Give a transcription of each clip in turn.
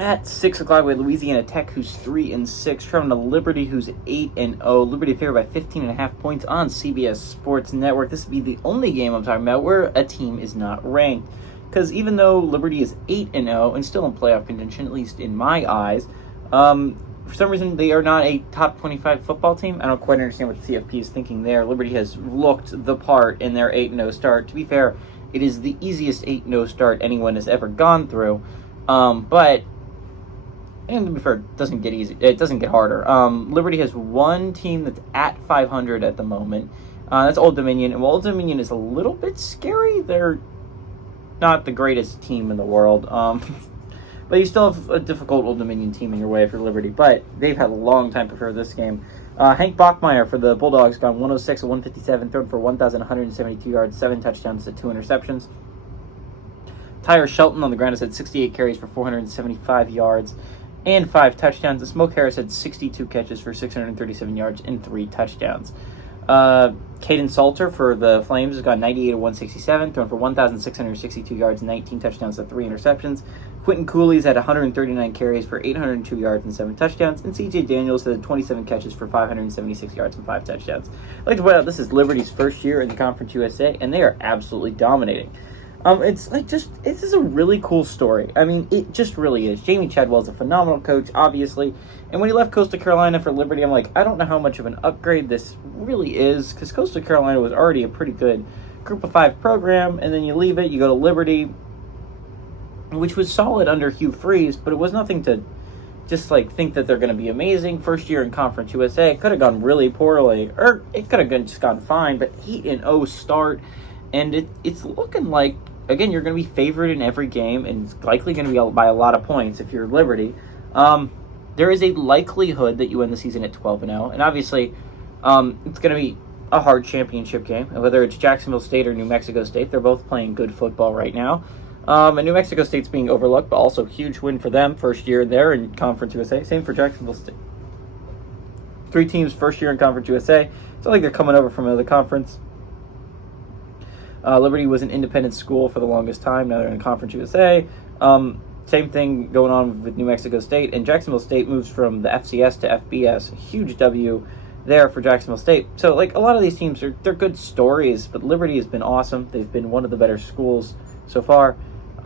At 6 o'clock, we have Louisiana Tech, who's 3-6, traveling to Liberty, who's 8-0. Liberty favored by 15.5 points on CBS Sports Network. This would be the only game I'm talking about where a team is not ranked. Because even though Liberty is 8-0 and still in playoff contention, at least in my eyes, for some reason they are not a top 25 football team. I don't quite understand what the CFP is thinking there. Liberty has looked the part in their 8-0 start. To be fair, it is the easiest 8-0 start anyone has ever gone through. But and to be fair, it doesn't get easy. It doesn't get harder. Liberty has one team that's at 500 at the moment. That's Old Dominion. And while Old Dominion is a little bit scary, they're not the greatest team in the world. But you still have a difficult Old Dominion team in your way for Liberty. But they've had a long time to prepare this game. Hank Bachmeier for the Bulldogs gone 106 of 157, thrown for 1,172 yards, 7 touchdowns to 2 interceptions. Tyler Shelton on the ground has had 68 carries for 475 yards and 5 touchdowns. And Smoke Harris had 62 catches for 637 yards and 3 touchdowns. Caden Salter for the Flames has gone 98 of 167, thrown for 1,662 yards, 19 touchdowns to 3 interceptions. Quentin Cooley's had 139 carries for 802 yards and 7 touchdowns. And CJ Daniels had 27 catches for 576 yards and 5 touchdowns. I'd like to point out this is Liberty's first year in the Conference USA, and they are absolutely dominating. This is a really cool story. I mean, it just really is. Jamie Chadwell's a phenomenal coach, obviously. And when he left Coastal Carolina for Liberty, I'm like, I don't know how much of an upgrade this really is, because Coastal Carolina was already a pretty good Group of 5 program, and then you leave it, you go to Liberty, which was solid under Hugh Freeze, but it was nothing to just think that they're going to be amazing. First year in Conference USA, it could have gone really poorly, or it could have just gone fine, but 8-0 start, and it's looking like, again, you're going to be favored in every game, and it's likely going to be by a lot of points if you're Liberty. There is a likelihood that you end the season at 12-0, and obviously, it's going to be a hard championship game. Whether it's Jacksonville State or New Mexico State, they're both playing good football right now. And New Mexico State's being overlooked, but also a huge win for them, first year there in Conference USA. Same for Jacksonville State. 3 teams first year in Conference USA. It's not like they're coming over from another conference. Liberty was an independent school for the longest time. Now they're in Conference USA. Same thing going on with New Mexico State. And Jacksonville State moves from the FCS to FBS. A huge W there for Jacksonville State. So, a lot of these teams, they're good stories, but Liberty has been awesome. They've been one of the better schools so far.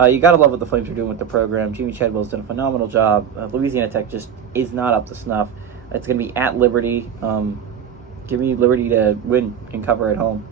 You got to love what the Flames are doing with the program. Jimmy Chadwell's done a phenomenal job. Louisiana Tech just is not up to snuff. It's going to be at Liberty. Give me Liberty to win and cover at home.